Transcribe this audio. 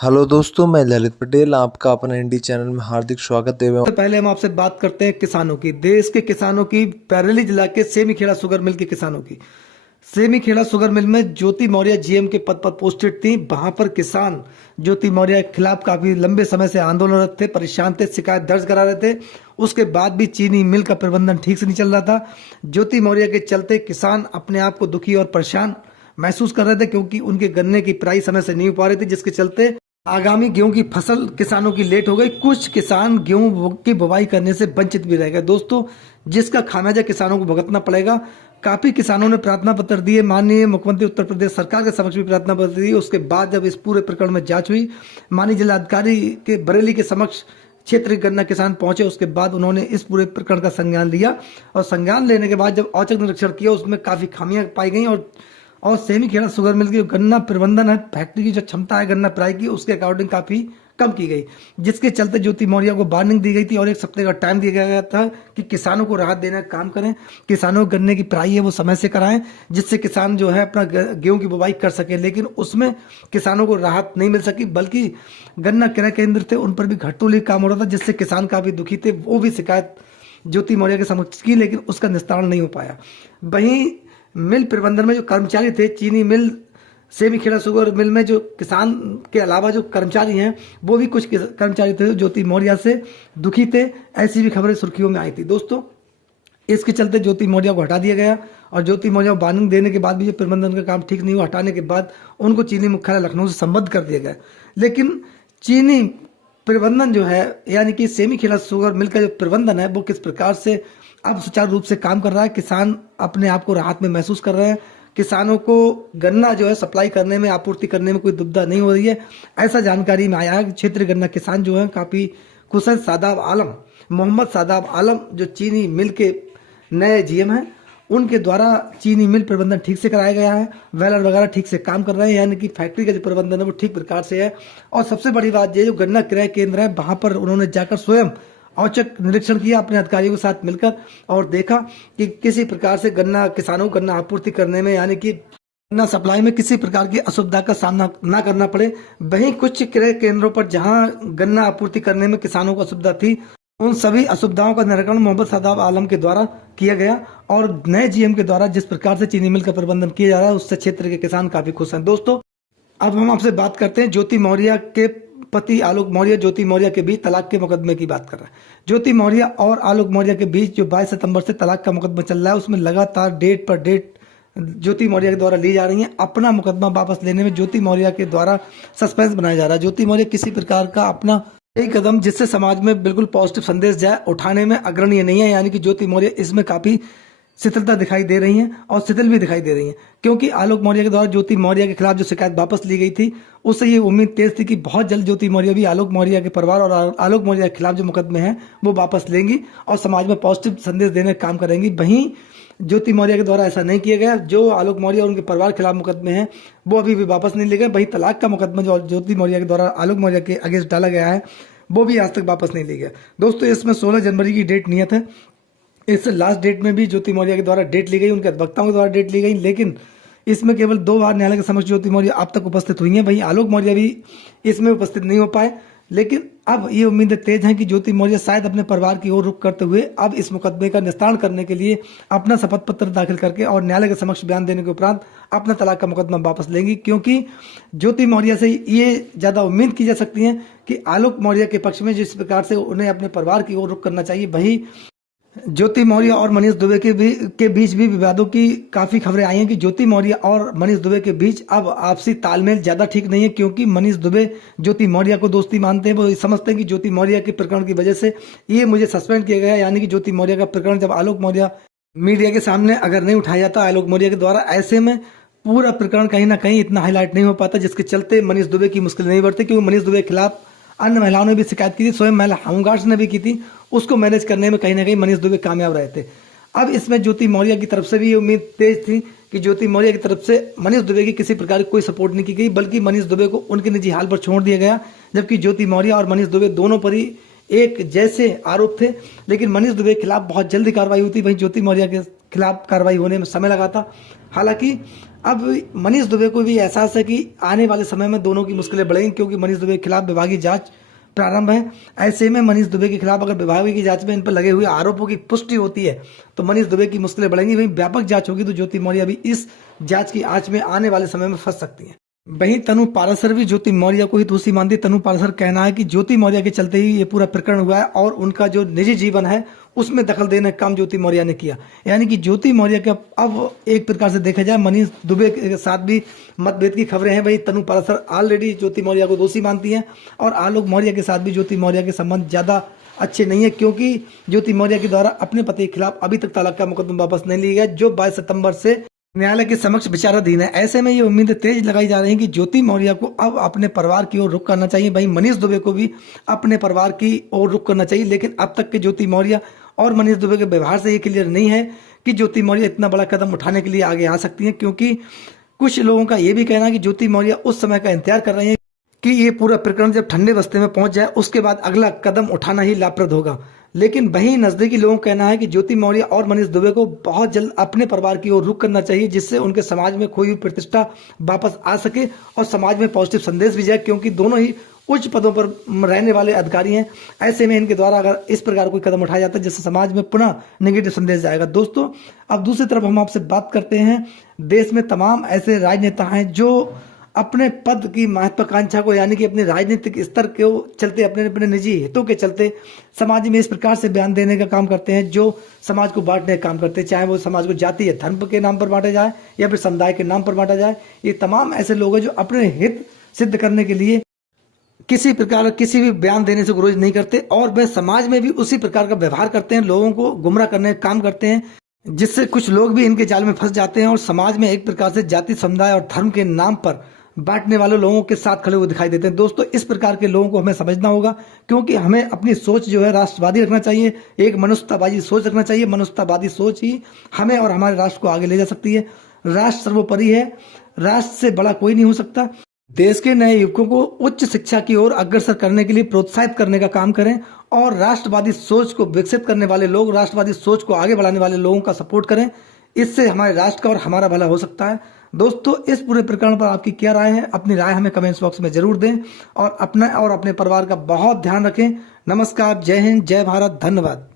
Hello दोस्तों, मैं ललित पटेल आपका अपना इंडी चैनल में हार्दिक स्वागत देवे। सबसे पहले हम आपसे बात करते हैं किसानों की, देश के किसानों की, बरेली जिला के सेमीखेड़ा शुगर मिल के किसानों की। सेमीखेड़ा शुगर मिल में ज्योति मौर्य जीएम के पद पर पोस्टेड थी। वहां पर किसान ज्योति मौर्य के खिलाफ काफी लंबे समय से आंदोलनरत थे, परेशान थे, शिकायत दर्ज करा रहे थे। उसके बाद भी चीनी मिल का प्रबंधन ठीक से नहीं चल रहा था। ज्योति मौर्य के चलते किसान अपने आप को दुखी और परेशान महसूस कर रहे थे, क्योंकि उनके गन्ने की प्राइस समय से नहीं हो पा रही थी, जिसके चलते आगामी गेहूं की फसल किसानों की लेट हो गई। कुछ किसान गेहूं की बुवाई करने से वंचित भी रह गए दोस्तों, जिसका खामियाजा किसानों को भुगतना पड़ेगा। काफी किसानों ने प्रार्थना पत्र दिए, माननीय मुख्यमंत्री उत्तर प्रदेश सरकार के समक्ष भी प्रार्थना पत्र दिए। उसके बाद जब इस पूरे प्रकरण में जांच हुई, माननीय जिलाधिकारी के बरेली के समक्ष क्षेत्रीय गन्ना किसान पहुंचे। उसके बाद उन्होंने इस पूरे प्रकरण का संज्ञान लिया, और संज्ञान लेने के बाद जब औचक निरीक्षण किया, उसमें काफी खामियां पाई गई। और सेमीखेड़ा शुगर मिल की गन्ना प्रबंधन है, फैक्ट्री की जो क्षमता है गन्ना प्राई की, उसके अकॉर्डिंग काफी कम की गई, जिसके चलते ज्योति मौर्य को वार्निंग दी गई थी और 1 सप्ताह का टाइम दिया गया था कि किसानों को राहत देने का काम करें। किसानों को गन्ने की प्राई है वो समय से कराएं, जिससे किसान जो है अपना गेहूं की बुवाई कर सके। लेकिन उसमें किसानों को राहत नहीं मिल सकी, बल्कि गन्ना क्रय केंद्र थे उन पर भी घटतोली काम हो रहा था, जिससे किसान काफी दुखी थे। वो भी शिकायत ज्योति मौर्य के समक्ष की, लेकिन उसका निस्तारण नहीं हो पाया। वहीं मिल प्रबंधन में जो कर्मचारी थे, चीनी मिल सेमीखेड़ा शुगर मिल में जो किसान के अलावा जो कर्मचारी हैं, वो भी कुछ कर्मचारी थे ज्योति मौर्य से दुखी थे। ऐसी भी खबरें सुर्खियों में आई थी दोस्तों। इसके चलते ज्योति मौर्य को हटा दिया गया, और ज्योति मौर्य को वार्निंग देने के बाद भी जो प्रबंधन का काम ठीक नहीं हुआ, हटाने के बाद उनको चीनी मुख्यालय लखनऊ से संबद्ध कर दिया गया। लेकिन चीनी प्रबंधन जो है, यानी कि सेमीखेड़ा शुगर मिल का जो प्रबंधन है, वो किस प्रकार से अब सुचारू रूप से काम कर रहा है। किसान अपने आप को राहत में महसूस कर रहे हैं। किसानों को गन्ना जो है सप्लाई करने में, आपूर्ति करने में कोई दुविधा नहीं हो रही है, ऐसा जानकारी में आया है। क्षेत्रीय गन्ना किसान जो है काफी खुश है। सादाब आलम, मोहम्मद सादाब आलम जो चीनी मिल के नए जीएम हैं, उनके द्वारा चीनी मिल प्रबंधन ठीक से कराया गया है। वेलर वगैरह ठीक से काम कर रहे हैं, यानी कि फैक्ट्री का जो प्रबंधन है वो ठीक प्रकार से है। और सबसे बड़ी बात ये, जो गन्ना क्रय केंद्र है, वहां पर उन्होंने जाकर स्वयं औचक निरीक्षण किया अपने अधिकारियों के साथ मिलकर, और देखा कि किसी प्रकार से गन्ना किसानों को गन्ना आपूर्ति करने में, यानी कि गन्ना सप्लाई में किसी प्रकार की असुविधा का सामना ना करना पड़े। वहीं कुछ क्रय केंद्रों पर जहां गन्ना आपूर्ति करने में किसानों को असुविधा थी, उन सभी असुविधाओं का निराकरण मोहम्मद सादाब आलम के द्वारा किया गया। और नए जीएम के द्वारा जिस प्रकार से चीनी मिल का प्रबंधन किया जा रहा है, उससे क्षेत्र के किसान काफी खुश हैं दोस्तों। अब हम आपसे बात करते हैं ज्योति मौर्य के पति आलोक मौर्य, ज्योति मौर्य के बीच तलाक के मुकदमे की बात कर रहे हैं। ज्योति मौर्य और आलोक मौर्य के बीच जो 22 सितंबर से तलाक का मुकदमा चल रहा है, उसमें लगातार डेट पर डेट ज्योति मौर्य के द्वारा ली जा रही है। अपना मुकदमा वापस लेने में ज्योति मौर्य के द्वारा सस्पेंस बनाया जा रहा है। ज्योति मौर्य किसी प्रकार का अपना एक कदम जिससे समाज में बिल्कुल पॉजिटिव संदेश जाए, उठाने में अग्रणीय नहीं है, यानी कि ज्योति मौर्य इसमें काफी शिथिलता दिखाई दे रही है, और शिथिल भी दिखाई दे रही है, क्योंकि आलोक मौर्य के द्वारा ज्योति मौर्य के खिलाफ जो शिकायत वापस ली गई थी, उससे ये उम्मीद तेज थी कि बहुत जल्द ज्योति मौर्य भी आलोक मौर्य के परिवार और आलोक मौर्य के खिलाफ जो मुकदमे हैं वो वापस लेंगी और समाज में पॉजिटिव संदेश देने का काम करेंगी। वहीं ज्योति मौर्य के द्वारा ऐसा नहीं किया गया। जो आलोक मौर्य और उनके परिवार के खिलाफ मुकदमे हैं वो अभी भी वापस नहीं लिए गए। वहीं तलाक का मुकदमा जो ज्योति मौर्य के द्वारा आलोक मौर्य के अगेंस्ट डाला गया है, वो भी आज तक वापस नहीं लिया गया दोस्तों। इसमें 16 जनवरी की डेट नियत है। इस लास्ट डेट में भी ज्योति मौर्य के द्वारा डेट ली गई, उनके अधिवक्ताओं के द्वारा डेट ली गई, लेकिन इसमें केवल 2 बार न्यायालय के समक्ष ज्योति मौर्य अब तक उपस्थित हुई हैं। वहीं आलोक मौर्य भी इसमें उपस्थित नहीं हो पाए, लेकिन अब ये उम्मीदें तेज हैं कि ज्योति मौर्य शायद अपने परिवार की ओर रुख करते हुए अब इस मुकदमे का निस्तारण करने के लिए अपना शपथ पत्र दाखिल करके और न्यायालय के समक्ष बयान देने के उपरांत अपना तलाक का मुकदमा वापस लेंगी। क्योंकि ज्योति मौर्य से ये ज्यादा उम्मीद की जा सकती है कि आलोक मौर्य के पक्ष में जिस प्रकार से उन्हें अपने परिवार की ओर रुख करना चाहिए, वही ज्योति मौर्य और मनीष दुबे के बीच भी विवादों की काफी खबरें आई हैं कि ज्योति मौर्य और मनीष दुबे के बीच अब आपसी तालमेल ज्यादा ठीक नहीं है। क्योंकि मनीष दुबे ज्योति मौर्य को दोस्ती मानते हैं, वो समझते हैं कि ज्योति मौर्य के प्रकरण की वजह से ये मुझे सस्पेंड किया गया, यानी कि ज्योति मौर्य का प्रकरण जब आलोक मौर्य मीडिया के सामने अगर नहीं उठाया जाता आलोक मौर्य के द्वारा, ऐसे में पूरा प्रकरण कहीं ना कहीं इतना हाईलाइट नहीं हो पाता, जिसके चलते मनीष दुबे की मुश्किल नहीं बढ़ती। क्योंकि मनीष दुबे के खिलाफ अन्य महिलाओं ने भी शिकायत की थी, स्वयं महिला होमगार्ड्स ने भी की थी, उसको मैनेज करने में कहीं ना कहीं मनीष दुबे कामयाब रहे थे। अब इसमें ज्योति मौर्य की तरफ से भी ये उम्मीद तेज थी कि ज्योति मौर्य की तरफ से मनीष दुबे की किसी प्रकार की कोई सपोर्ट नहीं की गई, बल्कि मनीष दुबे को उनके निजी हाल पर छोड़ दिया गया। जबकि ज्योति मौर्य और मनीष दुबे दोनों पर ही एक जैसे आरोप थे, लेकिन मनीष दुबे के खिलाफ बहुत जल्दी कार्रवाई हुई थी, वहीं ज्योति मौर्य के खिलाफ कार्रवाई होने में समय लगा था। हालांकि अब मनीष दुबे को भी एहसास है कि आने वाले समय में दोनों की मुश्किलें बढ़ेंगी, क्योंकि मनीष दुबे के खिलाफ विभागीय जांच प्रारंभ है। ऐसे में मनीष दुबे के खिलाफ अगर विभागीय की जांच में इन पर लगे हुए आरोपों की पुष्टि होती है तो मनीष दुबे की मुश्किलें बढ़ेंगी। वहीं व्यापक जांच होगी तो ज्योति मौर्य भी इस जांच की आंच में आने वाले समय में फंस सकती है। वहीं तनु पाराशर भी ज्योति मौर्य को ही दोषी मानती है। तनु पाराशर कहना है कि ज्योति मौर्य के चलते ही ये पूरा प्रकरण हुआ है और उनका जो निजी जीवन है उसमें दखल देने का काम ज्योति मौर्य ने किया। यानी कि ज्योति मौर्य का अब एक प्रकार से देखा जाए मनीष दुबे के साथ भी मतभेद की खबरें हैं। वही तनु पाराशर ऑलरेडी ज्योति मौर्य को दोषी मानती हैं और आलोक मौर्य के साथ भी ज्योति मौर्य के संबंध ज़्यादा अच्छे नहीं है, क्योंकि ज्योति मौर्य के द्वारा अपने पति के खिलाफ अभी तक तलाक का मुकदमा वापस नहीं लिया गया, जो 22 सितंबर से न्यायालय के समक्ष विचाराधीन है। ऐसे में ये उम्मीदें तेज लगाई जा रही हैं कि ज्योति मौर्य को अब अपने परिवार की ओर रुख करना चाहिए। वहीं मनीष दुबे को भी अपने परिवार की ओर रुख करना चाहिए। लेकिन अब तक के ज्योति मौर्य और मनीष दुबे के व्यवहार से ये क्लियर नहीं है कि ज्योति मौर्य इतना बड़ा कदम उठाने के लिए आगे आ सकती हैं, क्योंकि कुछ लोगों का ये भी कहना है कि ज्योति मौर्य उस समय का इंतजार कर रही है कि ये पूरा प्रकरण जब ठंडे बस्ते में पहुंच जाए उसके बाद अगला कदम उठाना ही लाभप्रद होगा। लेकिन वहीं नजदीकी लोगों का कहना है कि ज्योति मौर्य और मनीष दुबे को बहुत जल्द अपने परिवार की ओर रुख करना चाहिए, जिससे उनके समाज में खोई हुई प्रतिष्ठा वापस आ सके और समाज में पॉजिटिव संदेश भी जाए, क्योंकि दोनों ही उच्च पदों पर रहने वाले अधिकारी हैं। ऐसे में इनके द्वारा अगर इस प्रकार कोई कदम उठाया जाता है जिससे समाज में पुनः नेगेटिव संदेश जाएगा। दोस्तों, अब दूसरी तरफ हम आपसे बात करते हैं, देश में तमाम ऐसे राजनेता हैं जो अपने पद की महत्वाकांक्षा को, यानी कि अपने राजनीतिक स्तर के चलते, अपने अपने निजी हितों के चलते समाज में इस प्रकार से बयान देने का काम करते हैं जो समाज को बांटने का काम करते हैं, चाहे वो समाज को जाति या धर्म के नाम पर बांटा जाए या फिर समुदाय के नाम पर बांटा जाए। ये तमाम ऐसे लोग हैं जो अपने हित सिद्ध करने के लिए किसी प्रकार किसी भी बयान देने से गुरेज नहीं करते और वह समाज में भी उसी प्रकार का व्यवहार करते हैं, लोगों को गुमराह करने का काम करते हैं, जिससे कुछ लोग भी इनके जाल में फंस जाते हैं और समाज में एक प्रकार से जाति, समुदाय और धर्म के नाम पर बांटने वाले लोगों के साथ खड़े हुए दिखाई देते हैं। दोस्तों, इस प्रकार के लोगों को हमें समझना होगा, क्योंकि हमें अपनी सोच जो है राष्ट्रवादी रखना चाहिए, एक मनुष्यतावादी सोच रखना चाहिए। मनुष्यतावादी सोच ही हमें और हमारे राष्ट्र को आगे ले जा सकती है। राष्ट्र सर्वोपरि है, राष्ट्र से बड़ा कोई नहीं हो सकता। देश के नए युवकों को उच्च शिक्षा की ओर अग्रसर करने के लिए प्रोत्साहित करने का काम करें और राष्ट्रवादी सोच को विकसित करने वाले लोग, राष्ट्रवादी सोच को आगे बढ़ाने वाले लोगों का सपोर्ट करें। इससे हमारे राष्ट्र का और हमारा भला हो सकता है। दोस्तों, इस पूरे प्रकरण पर आपकी क्या राय है? अपनी राय हमें कमेंट्स बॉक्स में जरूर दें और अपना और अपने परिवार का बहुत ध्यान रखें। नमस्कार, जय हिंद, जय भारत, धन्यवाद।